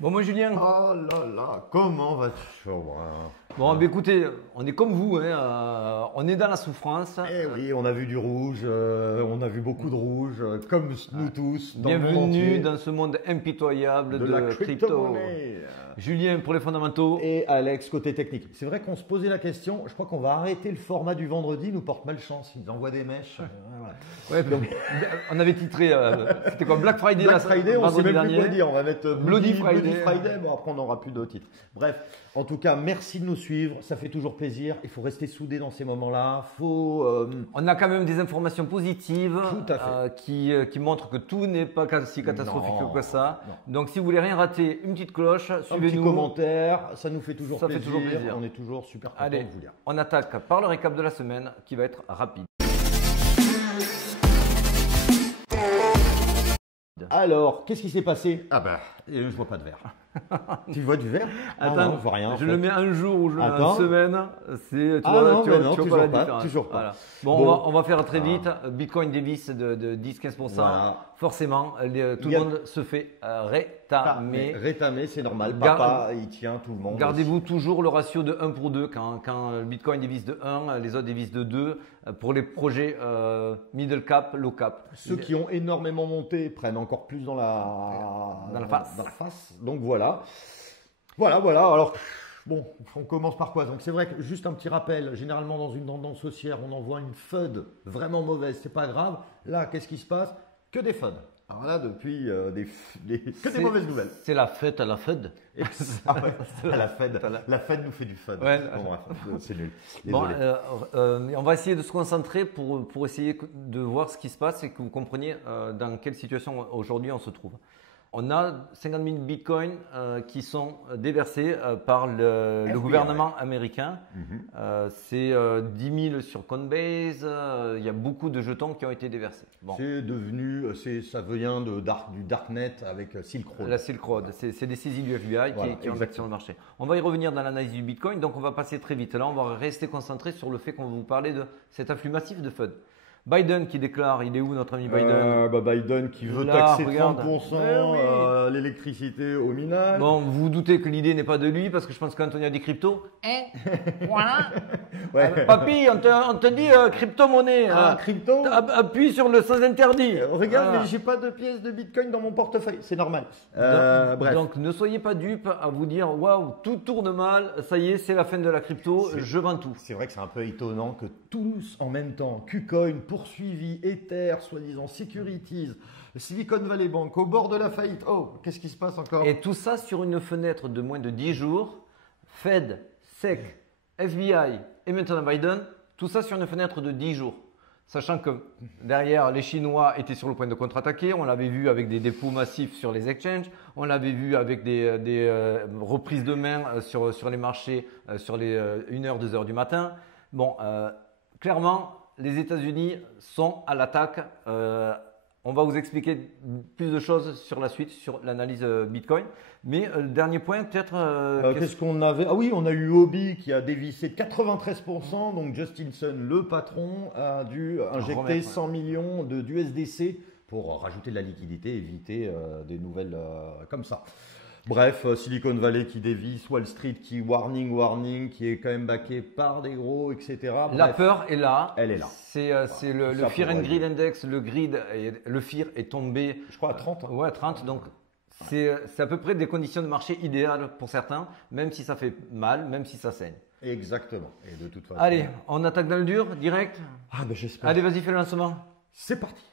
Bon, moi, Julien. Oh là là, comment vas-tu? Bon, bah, écoutez, on est comme vous, hein, on est dans la souffrance. Eh oui, on a vu du rouge, on a vu beaucoup de rouge, comme nous tous, dans le monde Bienvenue entier, dans ce monde impitoyable de la de crypto. crypto-monnaie. Julien pour les fondamentaux. Et Alex, côté technique. C'est vrai qu'on se posait la question, je crois qu'on va arrêter le format du vendredi, nous porte malchance, ils envoient des mèches. Voilà. Ouais, on avait titré, c'était quoi, Black Friday, Black Friday, on ne sait vendredi même plus dernier. quoi dire, on va mettre Bloody Friday. Bon, après on n'aura plus de titres. Bref, en tout cas, merci de nous suivre, ça fait toujours plaisir, il faut rester soudé dans ces moments-là, On a quand même des informations positives Tout à fait. qui montrent que tout n'est pas si catastrophique Non, que ça. non. Donc si vous voulez rien rater, une petite cloche, Un petit suivez-nous. commentaire, ça nous fait toujours Ça fait plaisir, toujours plaisir. on est toujours super content Allez, de vous lire. on attaque par le récap de la semaine qui va être rapide. Alors, qu'est-ce qui s'est passé? Ah bah, je vois pas de verre. Tu vois du verre? Attends, non, je vois rien. en je fait. le mets un jour ou je le mets Attends. en semaine. C'est, tu Ah vois, non, tu mais vois, non, tu vois toujours la pas, différence. toujours pas. Voilà. Bon, Bon. on va faire très vite. Bitcoin dévisse de 10-15%. Voilà. Forcément, tout Il le y a- monde se fait rétamer. Rétamé, c'est normal. Gar- Papa, il tient tout le monde. Gardez-vous toujours le ratio de 1 pour 2. Quand le Bitcoin dévisse de 1, les autres dévissent de 2. Pour les projets middle cap, low cap. Ceux qui ont énormément monté prennent encore plus dans la face. Donc voilà. Voilà. Alors, bon, on commence par quoi? Donc c'est vrai que juste un petit rappel, généralement dans une tendance haussière, on envoie une FUD vraiment mauvaise, c'est pas grave. Là, qu'est-ce qui se passe? Que des FUD. Alors là, depuis que des mauvaises nouvelles. C'est la fête à la Fed. Ah ouais, la FED. La FED nous fait du FUD. Ouais. Bon, bref, c'est nul. Bon, Désolé. on va essayer de se concentrer pour essayer de voir ce qui se passe et que vous compreniez dans quelle situation aujourd'hui on se trouve. On a 50 000 bitcoins qui sont déversés par le FBI. gouvernement américain. Mhm. C'est 10 000 sur Coinbase. Il y a beaucoup de jetons qui ont été déversés. Bon. C'est devenu, ça vient du Darknet avec Silk Road. La Silk Road, c'est des saisies du FBI Voilà, qui ont été sur le marché. On va y revenir dans l'analyse du Bitcoin, donc on va passer très vite. Là, on va rester concentré sur le fait qu'on va vous parler de cet afflux massif de FUD. Biden qui déclare, il est où notre ami Biden? Biden qui veut Là, taxer regarde. 30% Eh oui. l'électricité au minage. Bon, vous vous doutez que l'idée n'est pas de lui, parce que je pense qu'Anthony a dit crypto. Voilà. Ouais. Papy, on te dit crypto-monnaie. Crypto. Appuie sur le sans interdit. Regarde, Voilà. mais j'ai pas de pièces de Bitcoin dans mon portefeuille, c'est normal. Bref. Donc ne soyez pas dupes à vous dire waouh, tout tourne mal, ça y est, c'est la fin de la crypto, je vends tout. C'est vrai que c'est un peu étonnant que tous en même temps, KuCoin, Poursuivi, Ether, soi-disant Securities, Silicon Valley Bank, au bord de la faillite. Oh, qu'est-ce qui se passe encore? Et tout ça sur une fenêtre de moins de 10 jours. Fed, SEC, FBI et maintenant Biden, tout ça sur une fenêtre de 10 jours. Sachant que derrière, les Chinois étaient sur le point de contre-attaquer. On l'avait vu avec des dépôts massifs sur les exchanges. On l'avait vu avec des reprises de main sur les marchés sur les 1h, 2h du matin. Bon, clairement, les États-Unis sont à l'attaque. On va vous expliquer plus de choses sur la suite, sur l'analyse Bitcoin. Mais dernier point, peut-être. Qu'est-ce qu'on avait? Ah oui, on a eu Obi qui a dévissé 93%. Donc Justin Sun, le patron, a dû injecter Remettre, 100 millions d'USDC pour rajouter de la liquidité, éviter des nouvelles comme ça. Bref, Silicon Valley qui dévisse, Wall Street qui warning, qui est quand même backé par des gros, etc. La Bref, peur est là. elle est là. C'est le Ça Fear and pourrait Greed Index, le Fear est tombé. Je crois à 30. Hein. Ouais, 30. Donc, c'est à peu près des conditions de marché idéales pour certains, même si ça fait mal, même si ça saigne. Exactement. Et de toute façon. Allez, on attaque dans le dur, direct. Ah ben j'espère. Allez, vas-y, fais le lancement. C'est parti.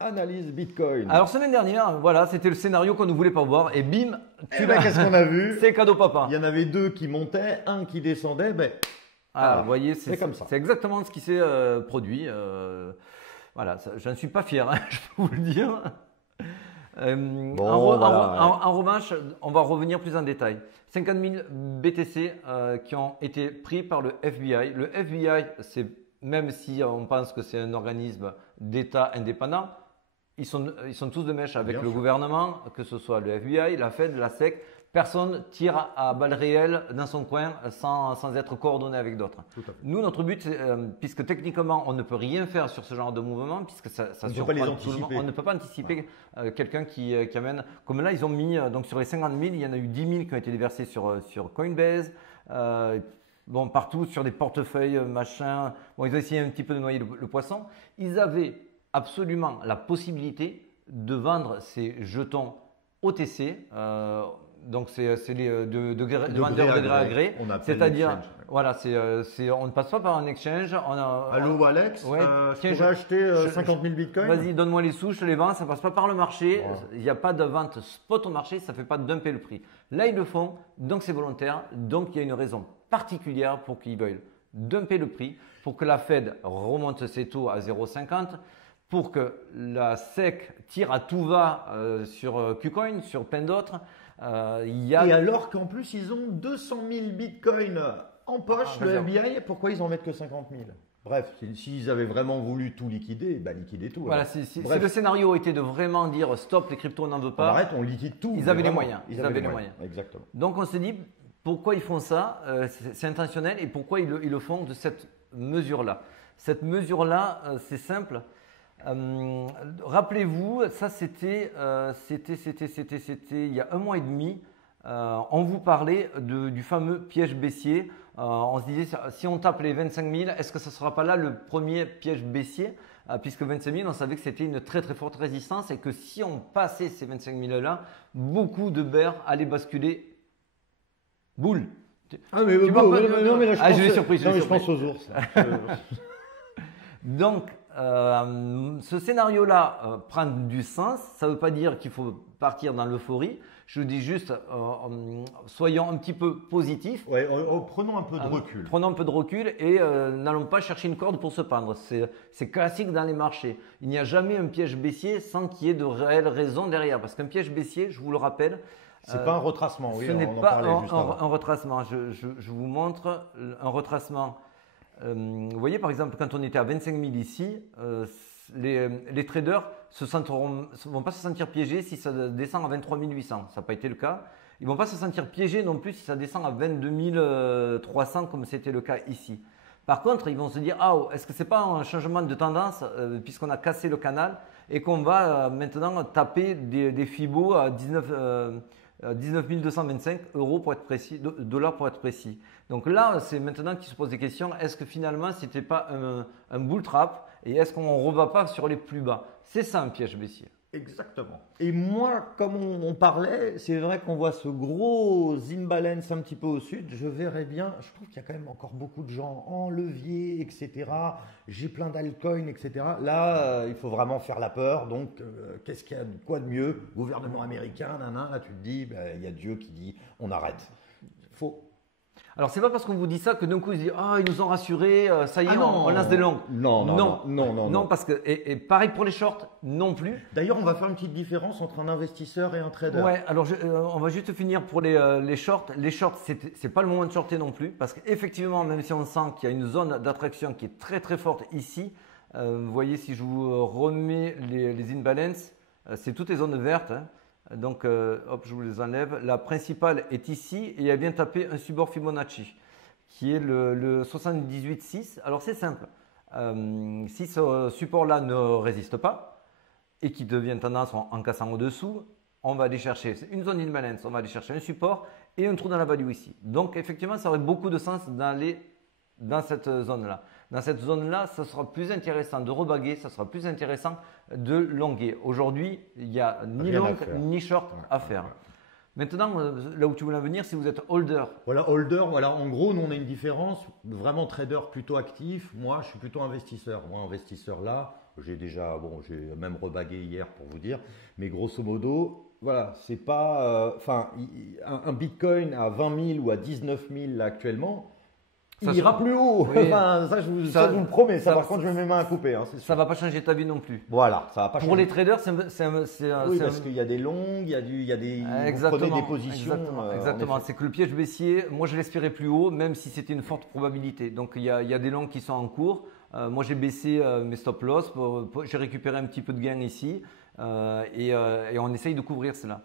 Analyse Bitcoin. Alors, semaine dernière, voilà, c'était le scénario qu'on ne voulait pas voir. Et bim, Eh ben, qu'est-ce qu'on a vu? c'est cadeau papa. Il y en avait deux qui montaient, un qui descendait. Ben, Ah, Ah, vous voyez, c'est comme ça. C'est exactement ce qui s'est produit. Voilà, je ne suis pas fier, hein, je peux vous le dire. En revanche, on va revenir plus en détail. 50 000 BTC qui ont été pris par le FBI. Le FBI, c'est, même si on pense que c'est un organisme d'État indépendant, ils sont tous de mèche avec Bien le sûr. gouvernement, que ce soit le FBI, la Fed, la SEC. Personne tire à balles réelles dans son coin sans être coordonné avec d'autres. Nous, notre but, puisque techniquement, on ne peut rien faire sur ce genre de mouvement, puisque ça surprend tout le monde. On ne peut pas anticiper quelqu'un qui amène. Comme là, ils ont mis, donc sur les 50 000, il y en a eu 10 000 qui ont été déversés sur Coinbase. Bon, partout, sur des portefeuilles, machin. Bon, ils ont essayé un petit peu de noyer le poisson. Ils avaient absolument la possibilité de vendre ces jetons OTC. Donc, c'est les vendeurs de gré à gré. C'est-à-dire, voilà, on ne passe pas par un exchange. Allô, Alex, je pourrais acheter 50 000 bitcoins. Vas-y, donne-moi les sous, je te les vends. Ça ne passe pas par le marché. Il n'y a pas de vente spot au marché. Ça ne fait pas dumper le prix. Là, ils le font. Donc, c'est volontaire. Donc, il y a une raison particulière pour qu'ils veuillent dumper le prix, pour que la Fed remonte ses taux à 0,50, pour que la SEC tire à tout va sur KuCoin, sur plein d'autres. Et alors qu'en plus, ils ont 200 000 bitcoins en poche, le FBI, pourquoi ils en mettent que 50 000? Bref, s'ils avaient vraiment voulu tout liquider, liquider tout. Voilà, si le scénario était de vraiment dire stop, les cryptos, on n'en veut pas. On arrête, on liquide tout. Ils avaient les moyens. Ils avaient les moyens. Exactement. Donc on s'est dit, pourquoi ils font ça? C'est intentionnel et pourquoi ils le font de cette mesure-là? Cette mesure-là, c'est simple. Rappelez-vous, ça c'était il y a un mois et demi. On vous parlait du fameux piège baissier. On se disait, si on tape les 25 000, est-ce que ce ne sera pas là le premier piège baissier? Puisque 25 000, on savait que c'était une très très forte résistance et que si on passait ces 25 000 là, beaucoup de bears allaient basculer. Boule. Ah mais non mais là je pense aux ours. Donc ce scénario-là prend du sens. Ça ne veut pas dire qu'il faut partir dans l'euphorie. Je dis juste, soyons un petit peu positifs. Ouais, prenons un peu de recul. Prenons un peu de recul et n'allons pas chercher une corde pour se pendre. C'est classique dans les marchés. Il n'y a jamais un piège baissier sans qu'il y ait de réelles raisons derrière. Parce qu'un piège baissier, je vous le rappelle, c'est pas un retracement. Oui, ce n'est pas un retracement. Je vous montre un retracement. Vous voyez, par exemple, quand on était à 25 000 ici, les traders vont pas se sentir piégés si ça descend à 23 800. Ça n'a pas été le cas. Ils vont pas se sentir piégés non plus si ça descend à 22 300 comme c'était le cas ici. Par contre, ils vont se dire, est-ce que c'est pas un changement de tendance puisqu'on a cassé le canal et qu'on va maintenant taper des Fibos à 19 225 euros pour être précis, dollars pour être précis. Donc là, c'est maintenant qu'ils se posent des questions. Est-ce que finalement, ce n'était pas un bull trap et est-ce qu'on ne rebat pas sur les plus bas? C'est ça un piège baissier. Exactement. Et moi, comme on parlait, c'est vrai qu'on voit ce gros imbalance un petit peu au sud. Je verrais bien, je trouve qu'il y a quand même encore beaucoup de gens en levier, etc. J'ai plein d'altcoins, etc. Là, il faut vraiment faire la peur. Donc, qu'est-ce qu'il y a quoi de mieux? Gouvernement américain, là tu te dis, il y a Dieu qui dit, on arrête. Faux. Alors, c'est pas parce qu'on vous dit ça que d'un coup, ils disent ils nous ont rassurés, ça y est, on lance des longues. Non, parce que, et pareil pour les shorts, non plus. D'ailleurs, on va faire une petite différence entre un investisseur et un trader. Ouais, alors on va juste finir pour les shorts. Les shorts, c'est pas le moment de shorter non plus, parce qu'effectivement, même si on sent qu'il y a une zone d'attraction qui est très très forte ici, vous voyez, si je vous remets les imbalances, c'est toutes les zones vertes. Donc, hop, je vous les enlève. La principale est ici et elle vient taper un support Fibonacci qui est le 78,6. Alors, c'est simple. Si ce support-là ne résiste pas et qu'il devient tendance en cassant au-dessous, on va aller chercher une zone d'imbalance, on va aller chercher un support et un trou dans la value ici. Donc, effectivement, ça aurait beaucoup de sens d'aller dans cette zone-là. Dans cette zone-là, ça sera plus intéressant de rebaguer, ça sera plus intéressant de longuer. Aujourd'hui, il n'y a ni long ni short à faire. Maintenant, là où tu voulais en venir, si vous êtes holder. Voilà, holder, voilà. En gros, nous, on a une différence. Vraiment trader plutôt actif. Moi, je suis plutôt investisseur. Moi, investisseur là, j'ai même rebagué hier pour vous dire. Mais grosso modo, voilà, c'est pas. Un Bitcoin à 20 000 ou à 19 000 là, actuellement. Il ira plus haut. Oui. Enfin, ça, je vous le promets. Ça, par contre, je mets mes mains à couper. Ça ne va pas changer ta vie non plus. Voilà, ça va pas changer. Pour les traders, c'est parce qu'il y a des longues, il y a des. Vous prenez des positions. Exactement. C'est que le piège baissier, moi, je l'espérais plus haut, même si c'était une forte probabilité. Donc, il y a des longues qui sont en cours. Moi, j'ai baissé mes stop loss. J'ai récupéré un petit peu de gain ici et on essaye de couvrir cela.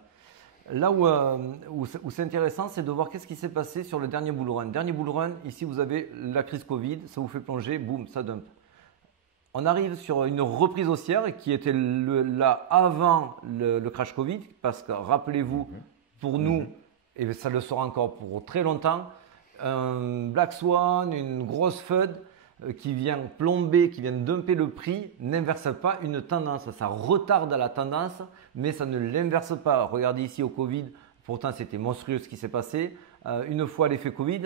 Là où c'est intéressant, c'est de voir qu'est-ce qui s'est passé sur le dernier bull run. Dernier bull run, ici vous avez la crise Covid, ça vous fait plonger, boum, ça dump. On arrive sur une reprise haussière qui était là avant le crash Covid, parce que rappelez-vous, pour nous, et ça le sera encore pour très longtemps, un Black Swan, une grosse FUD qui vient plomber, qui vient dumper le prix, n'inverse pas une tendance. Ça retarde la tendance, mais ça ne l'inverse pas. Regardez ici au Covid, pourtant c'était monstrueux ce qui s'est passé. Une fois l'effet Covid,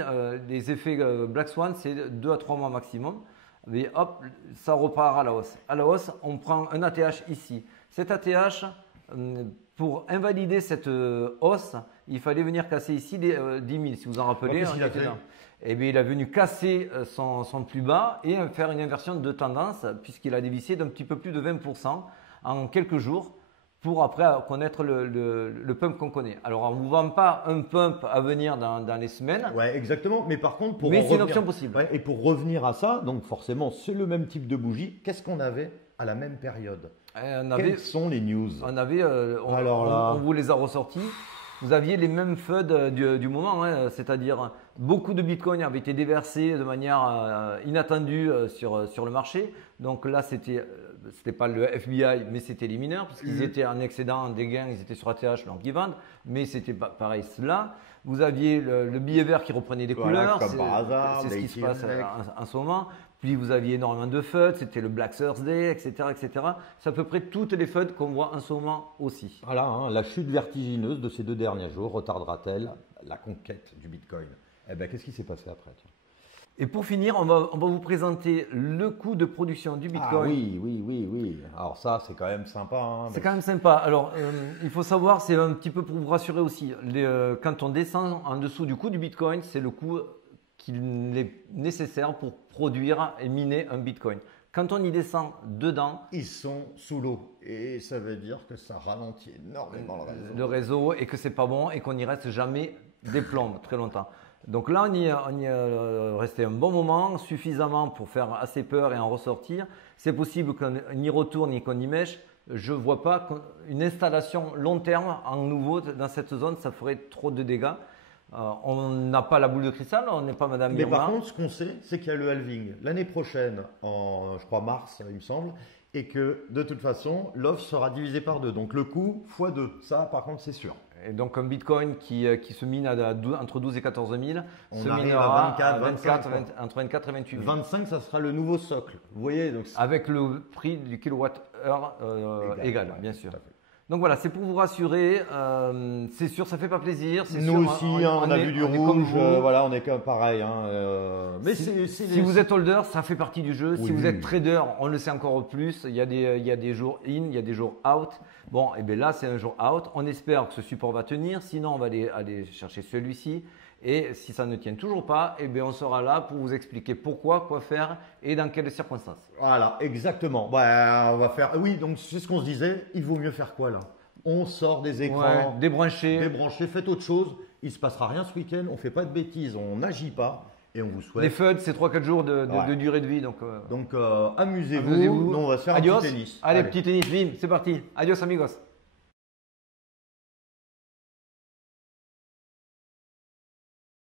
les effets Black Swan, c'est 2 à 3 mois maximum. Mais hop, ça repart à la hausse. À la hausse, on prend un ATH ici. Cet ATH, pour invalider cette hausse, il fallait venir casser ici les 10 000, si vous en rappelez. Qu'est-ce qu'il a fait ? Eh bien, il a venu casser son plus bas et faire une inversion de tendance, puisqu'il a dévissé d'un petit peu plus de 20% en quelques jours, pour après connaître le pump qu'on connaît. Alors, on ne vous vend pas un pump à venir dans les semaines. Ouais, exactement. Mais par contre, mais c'est une option possible. Ouais, et pour revenir à ça, donc forcément, c'est le même type de bougie. Qu'est-ce qu'on avait à la même période? Quelles sont les news? On vous les a ressortis. Vous aviez les mêmes FUD du moment, hein, c'est-à-dire beaucoup de bitcoins avaient été déversés de manière inattendue sur le marché. Donc là, c'était pas le FBI, mais c'était les mineurs, parce qu'ils étaient en excédent, en dégain, ils étaient sur ATH, donc ils vendent. Mais c'était pas pareil cela. Vous aviez le billet vert qui reprenait des couleurs, comme par hasard, c'est ce qui se passe en ce moment. Puis vous aviez énormément de FUD, c'était le Black Thursday, etc., etc. C'est à peu près toutes les FUD qu'on voit en ce moment aussi. Voilà, hein, la chute vertigineuse de ces 2 derniers jours retardera-t-elle la conquête du Bitcoin? Eh bien, qu'est-ce qui s'est passé après? Tiens. Et pour finir, on va vous présenter le coût de production du Bitcoin. Ah oui. Alors ça, c'est quand même sympa. Hein, c'est quand même sympa. Alors, il faut savoir, c'est un petit peu pour vous rassurer aussi. Quand on descend en dessous du coût du Bitcoin, c'est le coût qu'il est nécessaire pour produire et miner un Bitcoin. Quand on y descend dedans, ils sont sous l'eau et ça veut dire que ça ralentit énormément le réseau et que c'est pas bon et qu'on n'y reste jamais des plombes très longtemps. Donc là, on y est resté un bon moment, suffisamment pour faire assez peur et en ressortir. C'est possible qu'on y retourne et qu'on y mèche. Je ne vois pas une installation long terme en nouveau dans cette zone, ça ferait trop de dégâts. On n'a pas la boule de cristal, on n'est pas Madame Irma. Mais par contre, ce qu'on sait, c'est qu'il y a le halving l'année prochaine, en je crois mars, il me semble, et que de toute façon, l'offre sera divisée par 2. Donc le coût x 2. Ça, par contre, c'est sûr. Et donc un Bitcoin qui se mine entre 12 et 14 000 on se minera minera entre 24 et 28 000. 25, ça sera le nouveau socle. Vous voyez, donc avec le prix du kilowattheure égal, bien sûr. Donc voilà, c'est pour vous rassurer. C'est sûr, ça fait pas plaisir. Nous aussi, on a vu du rouge. Voilà, on est comme pareil. Hein, mais si vous êtes holder, ça fait partie du jeu. Oui. Si vous êtes trader, on le sait encore plus. Il y a des jours in, il y a des jours out. Bon, et bien là, c'est un jour out. On espère que ce support va tenir. Sinon, on va aller chercher celui-ci. Et si ça ne tient toujours pas, eh bien on sera là pour vous expliquer pourquoi, quoi faire et dans quelles circonstances. Voilà, exactement. On va faire. Oui, donc c'est ce qu'on se disait. Il vaut mieux faire quoi là? On sort des écrans, débrancher, faites autre chose. Il ne se passera rien ce week-end. On ne fait pas de bêtises, on n'agit pas. Et on vous souhaite. Les FUD, c'est 3-4 jours de durée de vie. Donc amusez-vous. Nous, on va se faire un petit tennis. Allez, petit tennis, bim, c'est parti. Adios amigos.